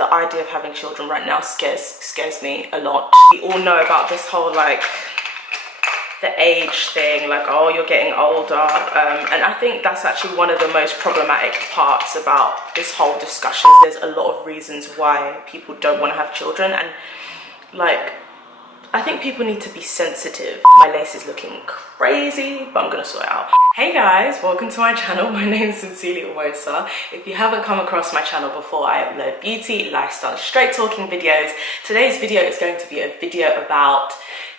the idea of having children right now scares me a lot. We all know about this whole like the age thing, like, oh, you're getting older, and I think that's actually one of the most problematic parts about this whole discussion. There's a lot of reasons why people don't want to have children, and like, I think people need to be sensitive. My lace is looking crazy, but I'm gonna sort it out. Hey guys, welcome to my channel. My name is sincerely Oghosa. If you haven't come across my channel before, I upload beauty, lifestyle, straight talking videos. Today's video is going to be a video about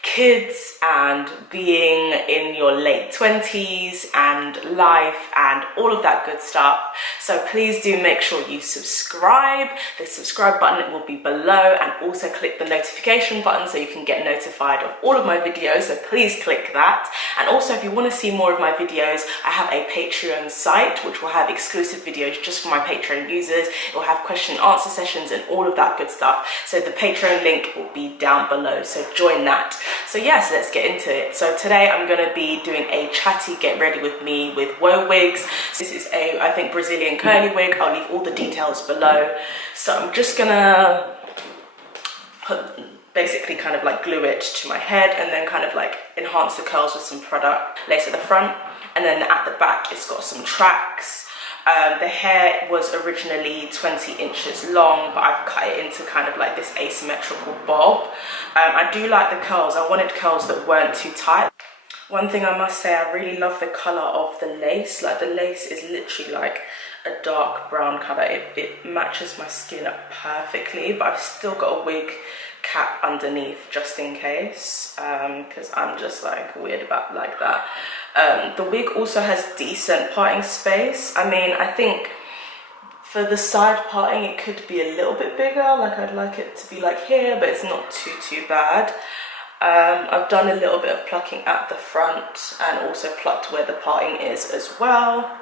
kids and being in your late 20s and life and all of that good stuff. So please do make sure you subscribe. The subscribe button will be below, and also click the notification button so you can get notified of all of my videos. So please click that. And also, if you want to see more of my videos, I have a Patreon site which will have exclusive videos just for my Patreon users. It will have question and answer sessions and all of that good stuff. So the Patreon link will be down below, so join that. So yes, let's get into it. So today I'm going to be doing a chatty get ready with me with Wigs. This is a, I think, Brazilian curly wig. I'll leave all the details below. So I'm just gonna basically kind of like glue it to my head and then kind of like enhance the curls with some product. Lace at the front, and then at the back it's got some tracks. The hair was originally 20 inches long, but I've cut it into kind of like this asymmetrical bob. I do like the curls. I wanted curls that weren't too tight. One thing I must say, I really love the color of the lace. Like, the lace is literally like a dark brown color. It matches my skin up perfectly, but I've still got a wig cap underneath just in case, because I'm just like weird about like that. The wig also has decent parting space. I mean, I think for the side parting it could be a little bit bigger. Like, I'd like it to be like here, but it's not too bad. I've done a little bit of plucking at the front and also plucked where the parting is as well.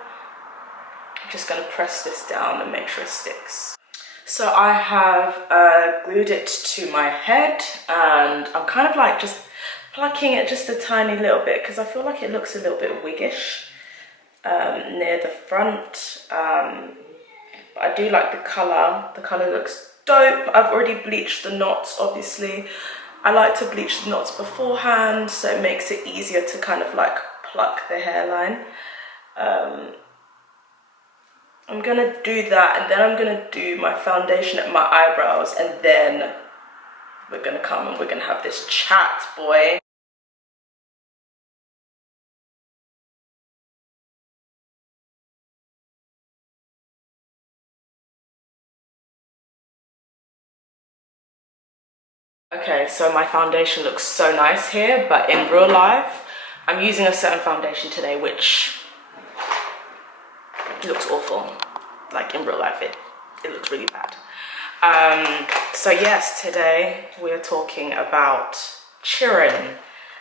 I'm just going to press this down and make sure it sticks. So I have glued it to my head, and I'm kind of like just plucking it just a tiny little bit because I feel like it looks a little bit wiggish near the front. But I do like the colour. The colour looks dope. I've already bleached the knots, obviously. I like to bleach the knots beforehand, so it makes it easier to kind of like pluck the hairline. I'm gonna do that, and then I'm gonna do my foundation at my eyebrows, and then we're gonna come and we're gonna have this chat, boy. Okay, so my foundation looks so nice here, but in real life, I'm using a certain foundation today which looks awful. Like, in real life, it looks really bad. So yes, today we're talking about children,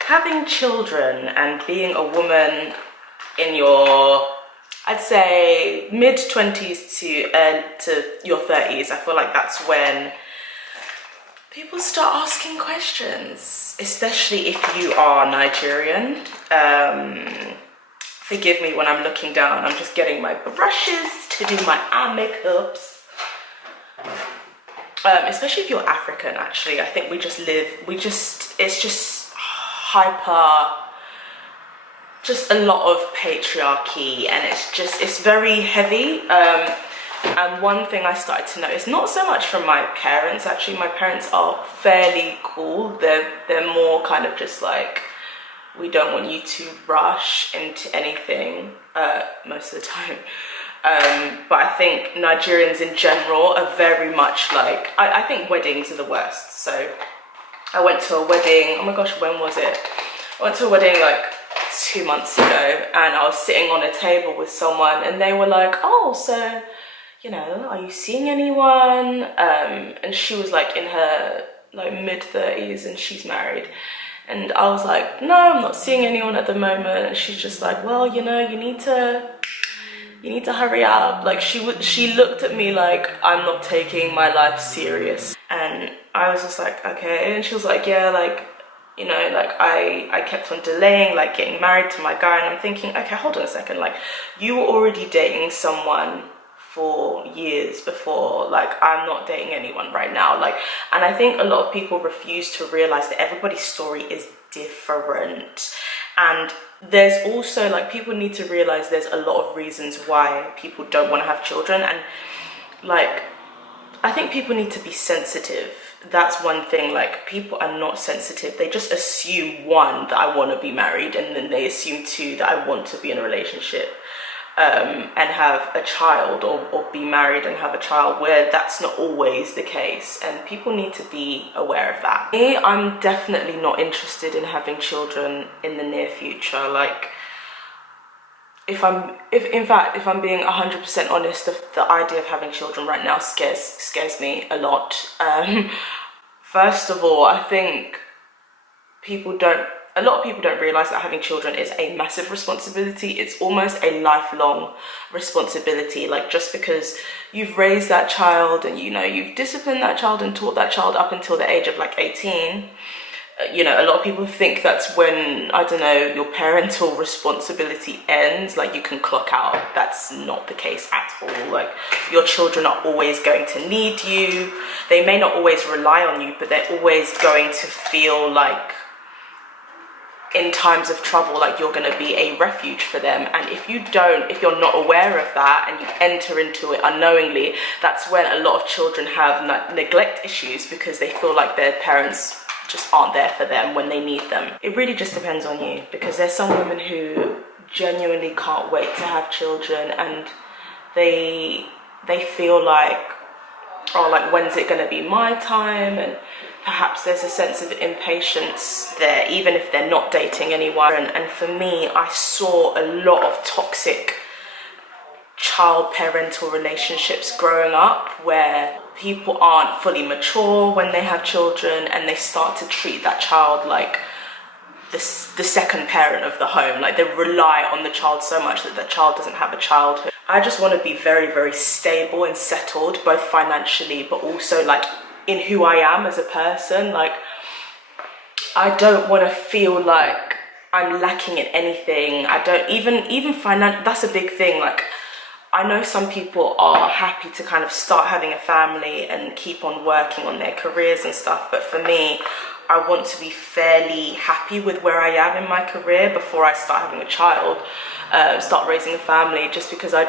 having children, and being a woman in your, I'd say, mid-20s to your 30s. I feel like that's when people start asking questions, especially if you are Nigerian. Forgive me when I'm looking down. I'm just getting my brushes to do my eye makeups. Especially if you're African, actually. I think it's just hyper, just a lot of patriarchy, and it's very heavy. And one thing I started to notice, not so much from my parents, actually. My parents are fairly cool. They're more kind of just like, we don't want you to rush into anything most of the time. But I think Nigerians in general are very much like, I think weddings are the worst. So I went to a wedding, oh my gosh, when was it? I went to a wedding like 2 months ago, and I was sitting on a table with someone, and they were like, oh, so, you know, are you seeing anyone? And she was like in her like mid-30s, and she's married. And I was like, no, I'm not seeing anyone at the moment. And she's just like, well, you know, you need to hurry up. Like, she looked at me like I'm not taking my life serious. And I was just like, okay. And she was like, yeah, like, you know, like I kept on delaying, like, getting married to my guy. And I'm thinking, okay, hold on a second. Like, you were already dating someone for years before, like, I'm not dating anyone right now, like, and I think a lot of people refuse to realize that everybody's story is different. And there's also, like, people need to realize there's a lot of reasons why people don't want to have children. And like, I think people need to be sensitive. That's one thing. Like, people are not sensitive. They just assume, one, that I want to be married, and then they assume, two, that I want to be in a relationship and have a child, or be married and have a child, where that's not always the case, and people need to be aware of that. Me, I'm definitely not interested in having children in the near future. Like, if I'm being 100% honest, the idea of having children right now scares me a lot. First of all, I think a lot of people don't realize that having children is a massive responsibility. It's almost a lifelong responsibility. Like, just because you've raised that child and, you know, you've disciplined that child and taught that child up until the age of like 18, you know, a lot of people think that's when, I don't know, your parental responsibility ends, like you can clock out. That's not the case at all. Like, your children are always going to need you. They may not always rely on you, but they're always going to feel like, in times of trouble, like, you're going to be a refuge for them. And if you're not aware of that and you enter into it unknowingly, that's when a lot of children have neglect issues, because they feel like their parents just aren't there for them when they need them. It really just depends on you, because there's some women who genuinely can't wait to have children, and they feel like, oh, like, when's it going to be my time? And perhaps there's a sense of impatience there, even if they're not dating anyone. And for me, I saw a lot of toxic child-parental relationships growing up, where people aren't fully mature when they have children, and they start to treat that child like the second parent of the home. Like, they rely on the child so much that the child doesn't have a childhood. I just want to be very, very stable and settled, both financially, but also like in who I am as a person. Like, I don't want to feel like I'm lacking in anything. I don't even financial. That's a big thing. Like, I know some people are happy to kind of start having a family and keep on working on their careers and stuff, but for me, I want to be fairly happy with where I am in my career before I start having a child, start raising a family, just because I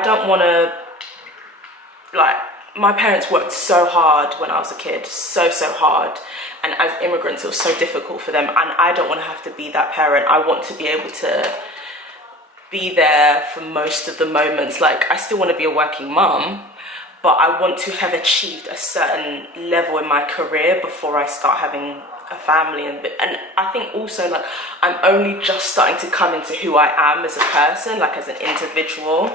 don't want to, like, my parents worked so hard when I was a kid, so hard, and as immigrants it was so difficult for them, and I don't want to have to be that parent. I want to be able to be there for most of the moments. Like, I still want to be a working mum, but I want to have achieved a certain level in my career before I start having a family. And I think also, like, I'm only just starting to come into who I am as a person, like as an individual.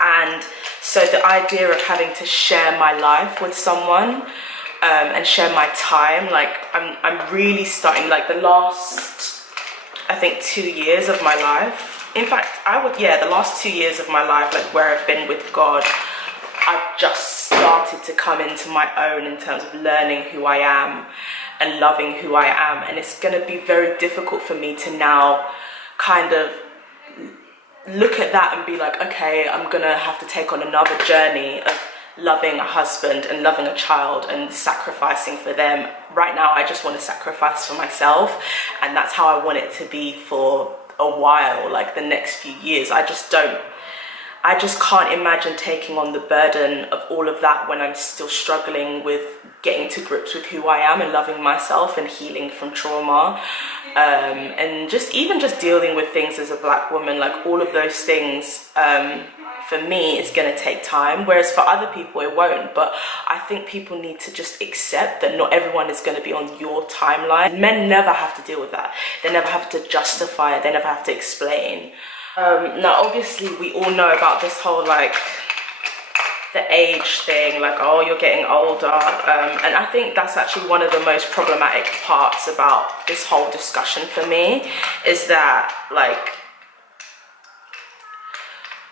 And so the idea of having to share my life with someone and share my time, like, I'm really starting, like, the last, I think, 2 years of my life. In fact, the last 2 years of my life, like, where I've been with God, I've just started to come into my own in terms of learning who I am and loving who I am. And it's going to be very difficult for me to now kind of look at that and be like, okay, I'm going to have to take on another journey of loving a husband and loving a child and sacrificing for them. Right now, I just want to sacrifice for myself, and that's how I want it to be for a while, like the next few years. I just can't imagine taking on the burden of all of that when I'm still struggling with getting to grips with who I am and loving myself and healing from trauma, and just dealing with things as a Black woman. Like, all of those things, for me, it's going to take time, whereas for other people it won't. But I think people need to just accept that not everyone is going to be on your timeline. Men never have to deal with that. They never have to justify it. They never have to explain. Now, obviously, we all know about this whole, like, the age thing, like, oh, you're getting older, and I think that's actually one of the most problematic parts about this whole discussion for me, is that, like,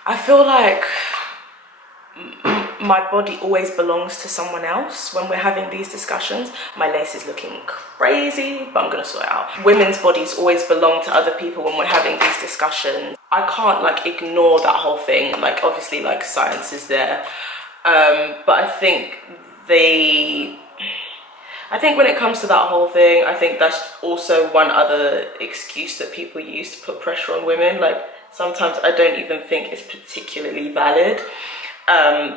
I feel like my body always belongs to someone else when we're having these discussions. My lace is looking crazy, but I'm gonna sort it out. Women's bodies always belong to other people when we're having these discussions. I can't like ignore that whole thing. Like obviously like science is there, but I think when it comes to that whole thing, I think that's also one other excuse that people use to put pressure on women. Like sometimes I don't even think it's particularly valid.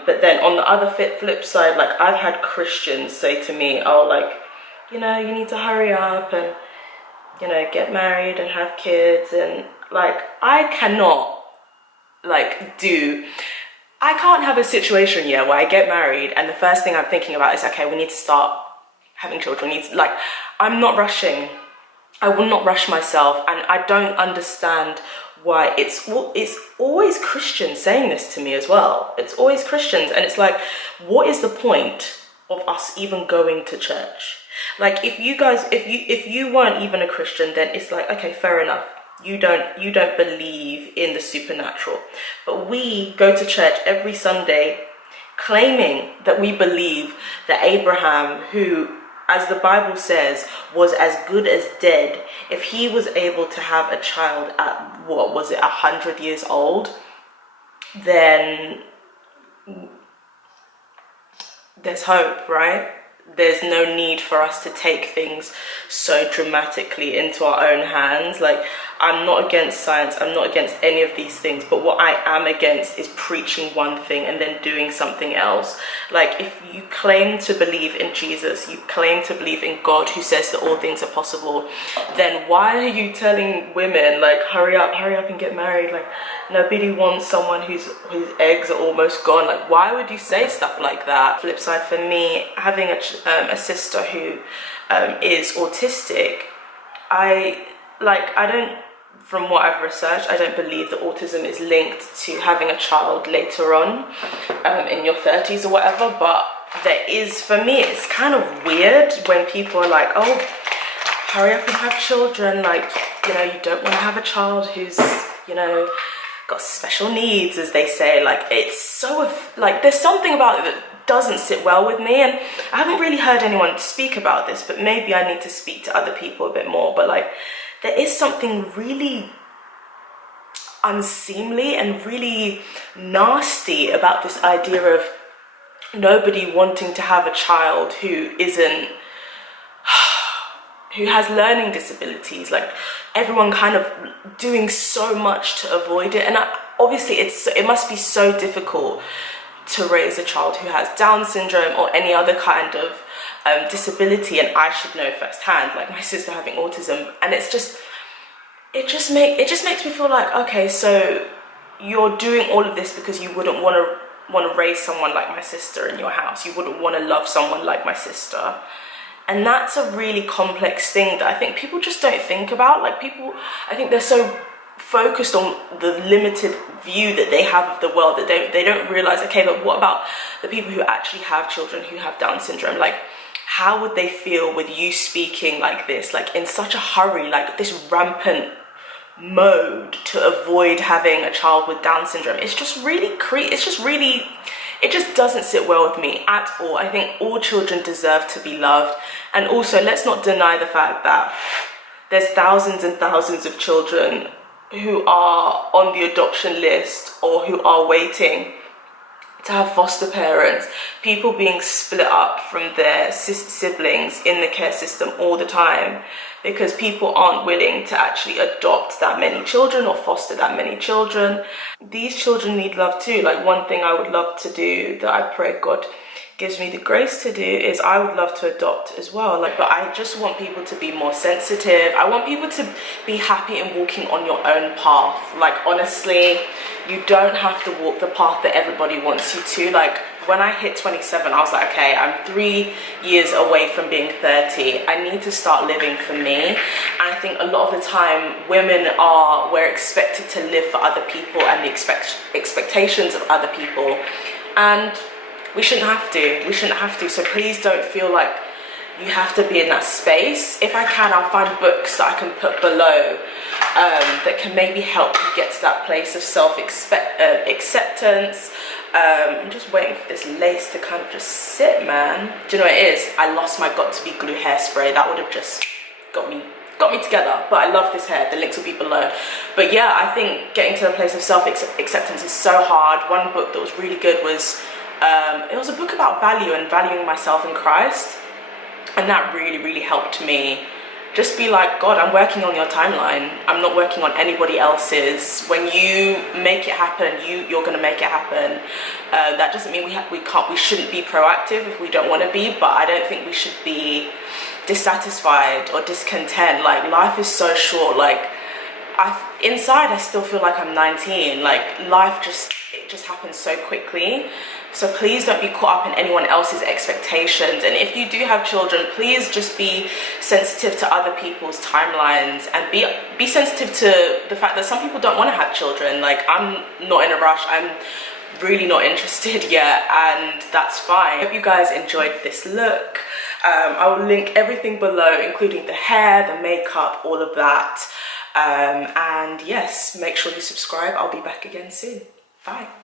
But then on the other flip side, like I've had Christians say to me, oh, like, you know, you need to hurry up and, you know, get married and have kids. And like, I can't have a situation yet where I get married and the first thing I'm thinking about is, okay, we need to start having children. I'm not rushing. I will not rush myself, and I don't understand why it's always Christians saying this to me as well. It's always Christians, and it's like, what is the point of us even going to church? Like if you weren't even a Christian, then it's like, okay, fair enough. You don't believe in the supernatural, but we go to church every Sunday claiming that we believe that Abraham, who, as the Bible says, was as good as dead, if he was able to have a child at, what was it, 100 years old, then there's hope, right? There's no need for us to take things so dramatically into our own hands. Like, I'm not against science, I'm not against any of these things, but what I am against is preaching one thing and then doing something else. Like, if you claim to believe in Jesus, you claim to believe in God who says that all things are possible, then why are you telling women, like, hurry up and get married? Like, nobody wants someone whose eggs are almost gone. Like, why would you say stuff like that? Flip side, for me, having a sister who is autistic, from what I've researched, I don't believe that autism is linked to having a child later on in your 30s or whatever, but there is, for me, it's kind of weird when people are like, oh, hurry up and have children. Like, you know, you don't want to have a child who's, you know, got special needs, as they say. Like, it's so, like, there's something about it that doesn't sit well with me, and I haven't really heard anyone speak about this, but maybe I need to speak to other people a bit more. But like, there is something really unseemly and really nasty about this idea of nobody wanting to have a child who has learning disabilities. Like, everyone kind of doing so much to avoid it, and obviously it must be so difficult to raise a child who has Down syndrome or any other kind of disability. And I should know firsthand, like my sister having autism, and it just makes me feel like, okay, so you're doing all of this because you wouldn't want to raise someone like my sister in your house. You wouldn't want to love someone like my sister. And that's a really complex thing that I think people just don't think about. Like, people, I think they're so focused on the limited view that they have of the world that they don't realize, okay, but what about the people who actually have children who have Down syndrome? Like, how would they feel with you speaking like this, like in such a hurry, like this rampant mode to avoid having a child with Down syndrome? It's just really it just doesn't sit well with me at all. I think all children deserve to be loved, and also let's not deny the fact that there's thousands and thousands of children who are on the adoption list or who are waiting to have foster parents, people being split up from their siblings in the care system all the time because people aren't willing to actually adopt that many children or foster that many children. These children need love too. Like, one thing I would love to do, that I pray God gives me the grace to do, is I would love to adopt as well. Like, but I just want people to be more sensitive. I want people to be happy in walking on your own path. Like, honestly, you don't have to walk the path that everybody wants you to. Like, when I hit 27, I was like, okay, I'm 3 years away from being 30. I need to start living for me. And I think a lot of the time, we're expected to live for other people and the expectations of other people. And we shouldn't have to. So please don't feel like you have to be in that space. If I can, I'll find books that I can put below that can maybe help you get to that place of self-acceptance, I'm just waiting for this lace to kind of just sit, man. Do you know what it is? I lost my got to be glue hairspray. That would have just got me together. But I love this hair. The links will be below. But yeah, I think getting to the place of self-acceptance is so hard. One book that was really good was it was a book about value and valuing myself in Christ, and that really helped me just be like, God, I'm working on your timeline. I'm not working on anybody else's. When you make it happen, you're gonna make it happen. That doesn't mean we shouldn't be proactive if we don't want to be, but I don't think we should be dissatisfied or discontent. Like, life is so short. Like, inside I still feel like I'm 19. Like, life just happens so quickly. So please don't be caught up in anyone else's expectations. And if you do have children, please just be sensitive to other people's timelines, and be sensitive to the fact that some people don't want to have children. Like, I'm not in a rush. I'm really not interested yet, and that's fine. I hope you guys enjoyed this look. I will link everything below, including the hair, the makeup, all of that. And yes, make sure you subscribe. I'll be back again soon. Bye.